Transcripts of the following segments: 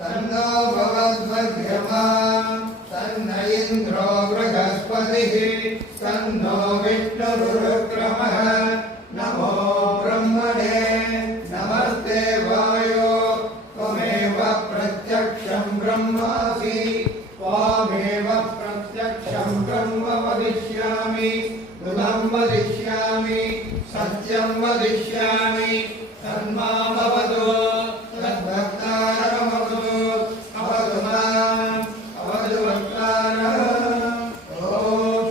तन्नो भवद्वद्यमा तन्न इन्द्रो बृहस्पतिः तन्नो विष्णुरुक्रमः नमो ब्रह्मणे नमस्ते वायो त्वमेव प्रत्यक्षं ब्रह्मासि त्वामेव प्रत्यक्षं ब्रह्म वदिष्यामि बुधं वदिष्यामि सत्यं वदिष्यामि तन्मामवतु तद्भक्तारमवतु अवतु माम् अवतु भक्तारम् ॐ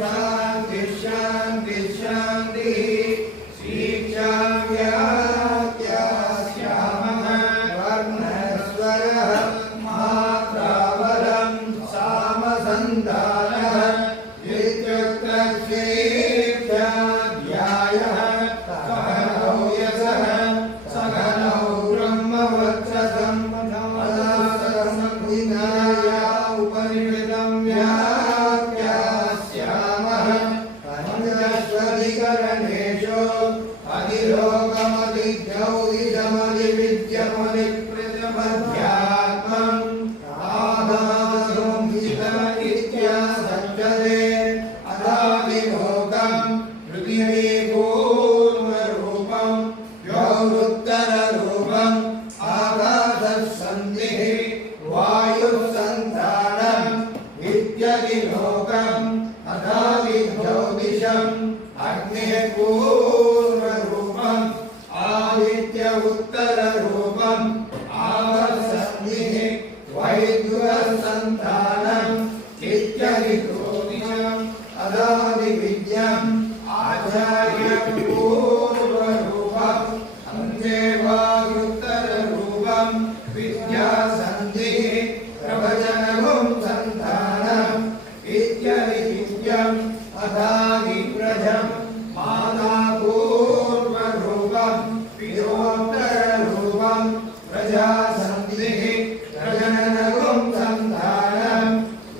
शान्ति शान्ति शान्तिः श्रीक्षाम्याख्यास्यामः वर्णस्वरः मात्रावरं सामसन्धानः इत्युक्तस्यैक्षाध्यायः पूर्वरूपम् आदित्य उत्तररूपम् आवसन्निः वैद्युतसन्तानम् इत्यदिज्योतिषम् अदादिविद्यम् आचार्यं पूर्वरूपम् अन्तेवायुत्तररूपम् विद्यासन्धिः प्रवचनगुं सन्तानम् इत्यदिविद्यम् अदादिव्रजम् माता पूर्वरूपम् पितोत्तररूपम् प्रजासन्धिः प्रजननगुं सन्तानम्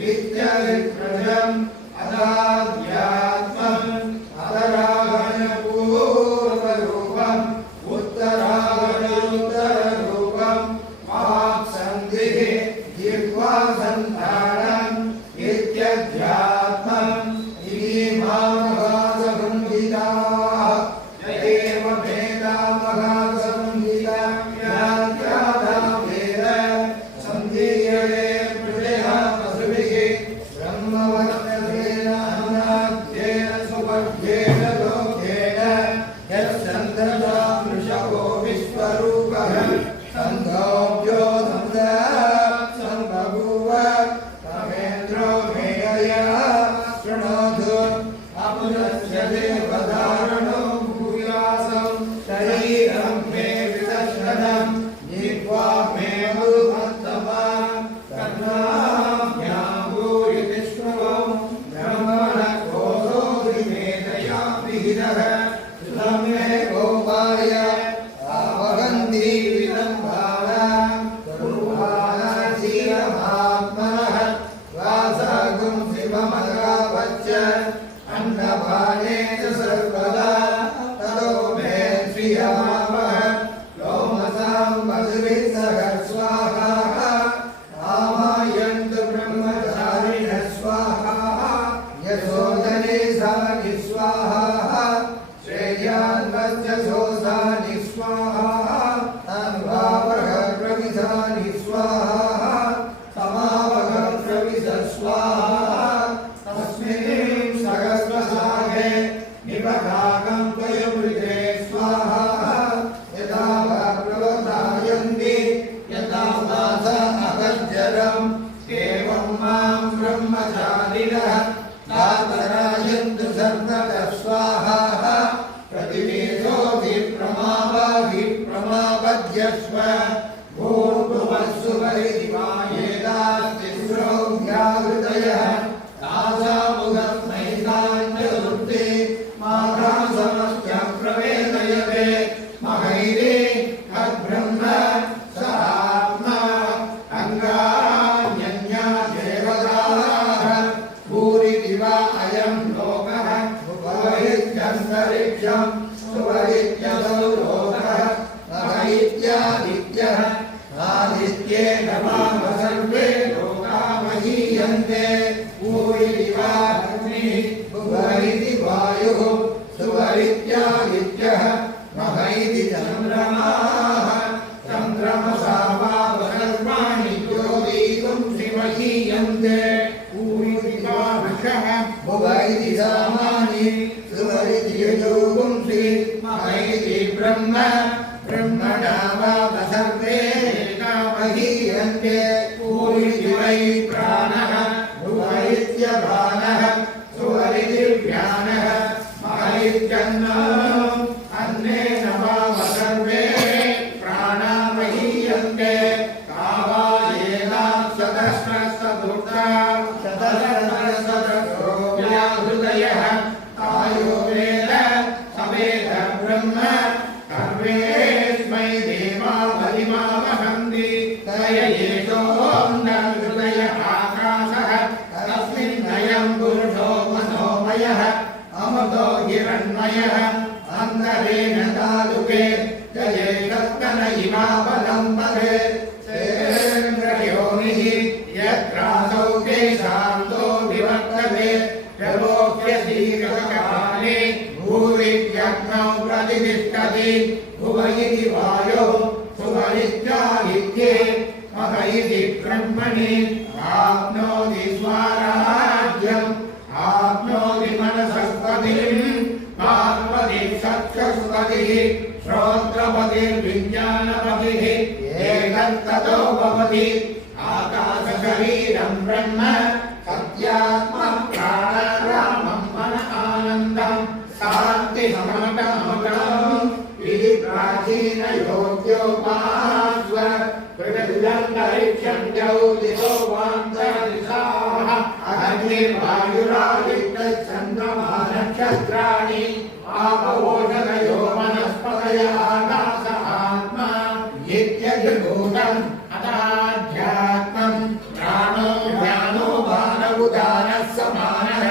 इत्यदिव्रजम् अदाध्यात्मम् अदरागणपूर्वरूपम् उत्तरागणोत्तररूपम् महासन्धिः जिह्वासन्तानम् इत्यध्यात्मम् अन्नपाने च सर्वदा ततो मे श्रियमावः लोमसां मधुभिः सह स्वाहा आमायन्तु ब्रह्मचारिणः स्वाहा यशोदने सानि स्वाहा श्रेयान्वस्य सोसानि स्वाहा अन्वावः प्रविधानि स्वाहा समावः प्रविध स्वाहा निपकाकं त्वयमृते स्वाहा यदा प्रवदायन्ति यदा वास अगर्जरम् एवं मां ब्रह्मचारिणः दातरायन्तु सर्वतः स्वाहा प्रतिवेदोऽभिप्रमापद्यस्व भूर्भुवस्सु परिदिवायेदास्तिस्रो व्याहृतयः तासामुखस्मै ताञ्चरुक्ते माता समस्या प्रवेदयते महैरे अब्रह्म सात्मा अंगान्यन्या देवताः भूरिदिवा अयं लोकः भुवहित्यन्तरिक्षं सुवहित्यसौ लोकः महैत्या आदित्यः आदित्येन वाम सर्वे लोका महीयन्ते भूरिवा अग्निः भुव इति वायुः सुव इत्यादित्यः मह इति चन्द्रमाः चन्द्रमसा वाम सर्वाणि ज्योतिगुंसि महीयन्ते भूरिवा वृषः भुव इति सामानि सुव इति यजोगुंसि मह इति ब्रह्म ब्रह्मणा वाम सर्वे महीयन्ते भूरिति वै प्राणः भुव इत्यपानः सुव इति व्यानः मह इत्यन्नो अन्नेन वाम सर्वे प्राणा महीयन्ते कावायेनात् सदस्रस्तदुर्गा सदस्रस्तदो व्याहृदयः तायो वेद सवेद ब्रह्म सर्वेस्मै देवा बलिमा वहन्ति तय एषोऽन्नहृदय आकाशः तस्मिन् अयं पुरुषो मनोमयः अमृतो हिरण्मयः अन्तरेण तालुके जयेशस्तन इमा बलम्बरे सेन्द्रयोनिः यत्रासौ केशान्तो विवर्तते प्रलोक्यशीर्षकाले भूरित्यग्नौ प्रतिष्ठति भुव इति वायुः सुव इत्यादित्ये मह इति ब्रह्मणि आप्नोति स्वाराज्यम् आप्नोति मनसस्पतिम् पार्वती सत्यस्पतिः श्रोत्रपतिर्विज्ञानपतिः एतत्ततो भवति आकाशशरीरं ब्रह्म सत्यात्मा प्राणारामं मन आनन्दं शान्तिसमटमटम् इति प्राचीनयोग्योपास्व पृथिव्यन्तरिक्षं ज्योतिषो वान्तरिक्षाः अग्निर्वायुरादित्यश्चन्द्रमा नक्षत्राणि आपवोषधयो वनस्पतयः आकाश आत्मा नित्यविभूतम् अथाध्यात्मम् प्राणो ज्ञानो बाणउदानः समानः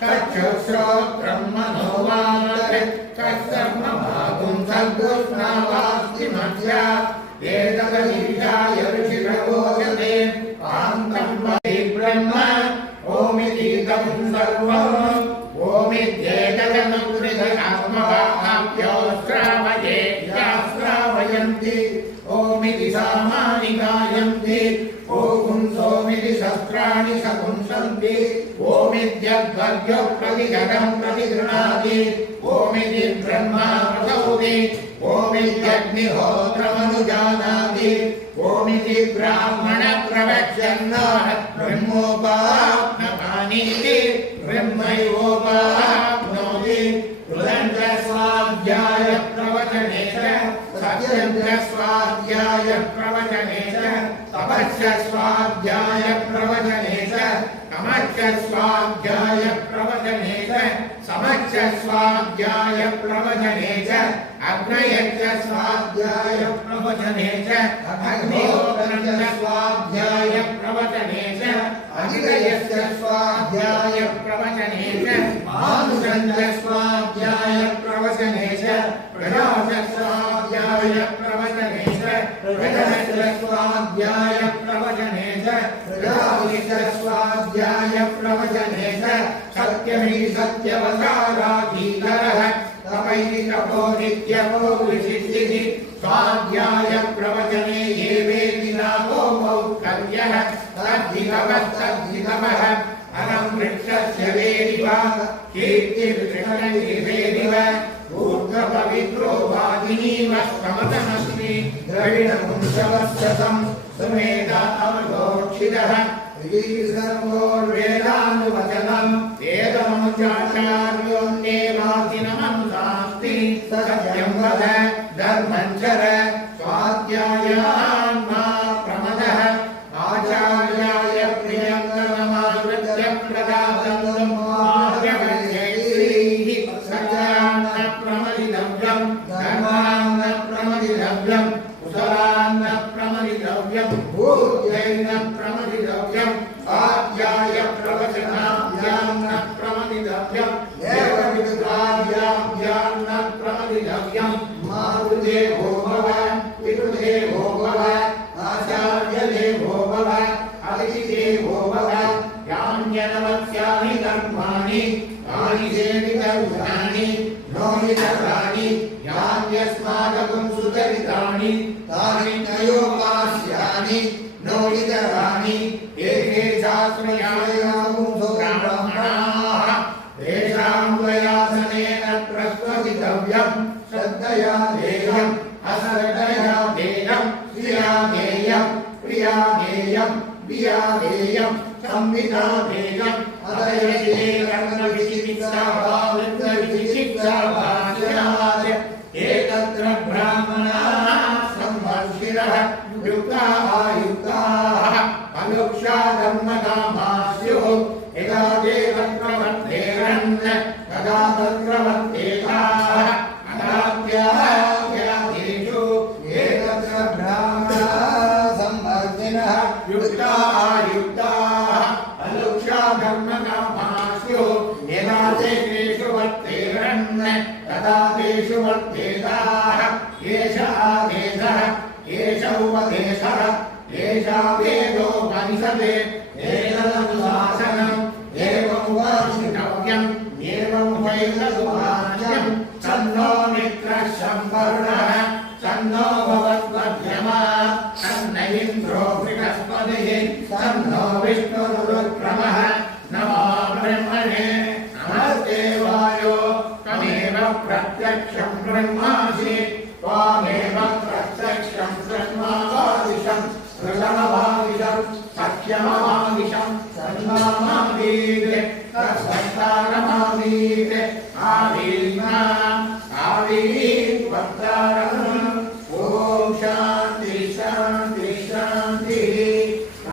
चक्षुश्रोत्रं मनो वाक् तत्सर्वभागुं सद्गुष्णावास्ति मध्या एतदीशाय ऋषिरवोचते पान्तं वै ब्रह्म ओमितीदं सर्वम् ओमित्येतदनुगृहणात्मभाभ्यो श्रावये याश्रावयन्ति ओमिति सामानि गायन्ति ओं सोमिति शस्त्राणि सपुंसन्ति ओमित्यध्वर्यो प्रतिघटं प्रतिगृह्णाति ओमिति ब्रह्मा प्रसौति ओमित्यग्निहोत्रमनुजानाति ओमिति ब्राह्मण प्रवक्ष्यन्नः ब्रह्मोपाप्नवानीति ब्रह्मैवोपाप्नोति रुदन्त स्वाध्याय प्रवचने च सत्यं च स्वाध्याय प्रवचने च तपश्च स्वाध्याय प्रवचने च तमश्च स्वाध्याय प्रवचने च समश्च स्वाध्याय प्रवचने च अग्नयश्च स्वाध्याय प्रवचने च अग्निहोत्रं च स्वाध्याय प्रवचने च अजितयश्च स्वाध्याय प्रवचने च मानुषं च स्वाध्याय प्रवचने च प्रजाश्च स्वाध्याय प्रवचने च प्रजनश्च स्वाध्याय प्रवचने च प्रजापतिश्च स्वाध्याय प्रवचने च सत्यमिति सत्यवताराधीकरः तपैति तपो नित्यपो विशिष्टिः स्वाध्याय प्रवचने ये वेदि नामो मौत्कर्यः तद्धितवः अनं वृक्षस्य वेदिव कीर्तिर्विषयैर्वेदिव ऊर्ध्वपवित्रो वादिनीव समतमस्मि द्रविणपुंसवत्सतं सुमेधा अवलोक्षितः सर्वोर्वेदानुवचनं वेदमनुचाचार्योऽन्येवासिनमनुशास्ति सत्यं वद धर्मं चर स्वाध्यायान्मा प्रमदः आचार्याय प्रियङ्करमावृत्य प्रदातं मार्गवैश्रीः सत्यान्न प्रमदितव्यं धर्मान्न प्रमदितव्यं कुशलान्न प्रमदितव्यं भूत्यैन्न प्रमदितव्यं आद्याय प्रवचनाभ्यान्न प्रमदितव्यं देवविदुराभ्यान्न प्रमदितव्यं मातृदेवो भव पितृदेवो भव आचार्य देवो भव अतिथिदेवो भव यान्यनवत्यानि कर्माणि यानि सेवितव्यानि नोहितराणि यान्यस्माकं सुचरितानि तानि नयोपास्यानि नोहितराणि एके शास्त्रयामुंसो ब्राह्मणाः तेषां वयासनेन प्रस्वसितव्यं श्रद्धया देयम् अश्रद्धया देयं श्रिया देयं प्रिया देयं विया देयं संविदा देयम् अदयविचिकित्साभावृद्धविचिकित्साभाष्यात् एकत्र ब्राह्मणाः संवर्षिरः युक्ताः आयुक्ताः अनुक्षा धर्मकामास्युः यदा ते तत्रवर्तेरन् तदा तत्रवर्तेताः अनाद्याद्यादेषु एकत्र ब्राह्मणाः संवर्धिनः युक्ताः आयुक्ताः अनुक्षा धर्मकामास्युः यदा ते तेषु वर्तेरन् तदा तेषु वर्तेताः एष आदेशः एष उपदेशः एषा वेदोपनिषदे एतदनुशासनम् एवमुपदेशितव्यम् एवमुपैतदुपास्यम् तन्नो मित्रः संवरुणः तन्नो भवद्मध्यमा तन्न इन्द्रो बृहस्पतिः तन्नो विष्णुरुक्रमः नमो ब्रह्मणे नमस्ते वायो त्वमेव प्रत्यक्षं ब्रह्मासि त्वामेव प्रत्यक्षं ब्रह्मादिशं कृतमभाविशं सत्यमभाविशं सन्नामावीत् तत्सत्तारमावीत् आवीत्